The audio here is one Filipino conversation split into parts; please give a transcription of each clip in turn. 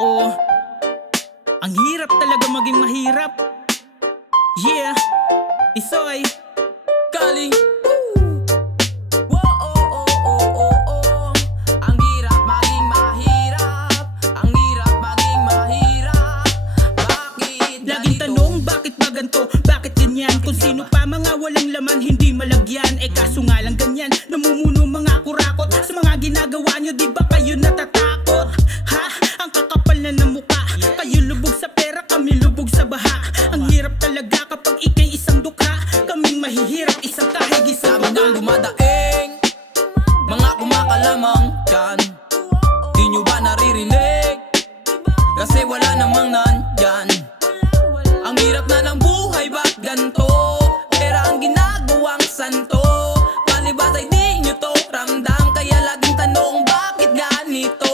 Nako, ang hirap talaga maging mahirap. Yeah, Isoy Kali. Ang hirap maging mahirap. Ang hirap maging mahirap. Bakit Laging ganito? tanong, bakit ba ganito? Bakit ganyan? Kung sino pa mga walang laman, hindi malagyan. Eh kaso nga lang ganyan, namumuno mga kurakot. Sa mga ginagawa nyo, di ba kayo natatakot? Ha? Ang kakapal na ng mukha. Kayo lubog sa pera, kami lubog sa baha. Ang hirap talaga kapag ikay isang dukha. Kaming mahihirap, isang kahig, isang Dami nang dumadaing, mga kumakalamang dyan. Di nyo ba naririnig? Kasi wala namang nandyan. Ang hirap na ng buhay, ba't ganto? Pera ang ginagawang santo. Palibas ay di nyo to ramdam. Kaya laging tanong, bakit ganito?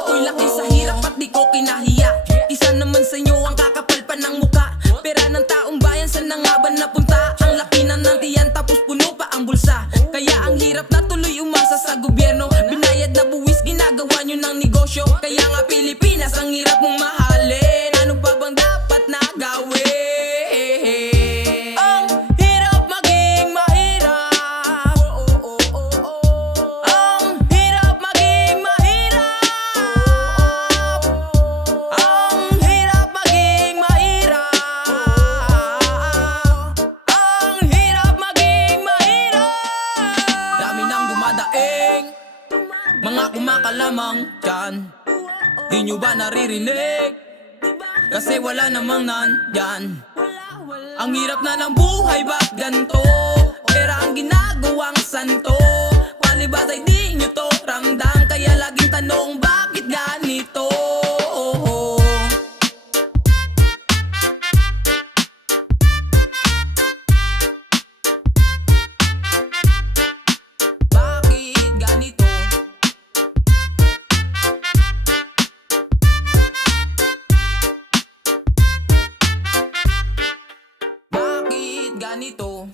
Ako'y laki sa hirap at di ko kinahiya. Isa naman sa inyo ang kakapal pa ng muka. Pera ng taong bayan, saan na nga ba napunta? Ang laki na ng tiyan tapos puno pa ang bulsa. Kaya ang hirap na tuloy umasa sa gobyerno. Binayad na buwis, ginagawa nyo ng negosyo. Kaya nga Pilipinas, ang hirap mong mahalin. Ano pa bang dapat na gawin? Ang hirap maging mahirap. Ang hirap maging mahirap. Ang hirap maging mahirap. Ang hirap maging mahirap. Dami nang dumadaing, mga kumakalamang dyan. Di nyo ba naririnig? Kasi wala namang nandyan. Ang hirap na ng buhay, ba't ganto? Pera ang ginagawang santo. Palibas ay di nyo to ramdam. Kaya laging tanong, bakit ganito? Bakit ganito? Bakit ganito?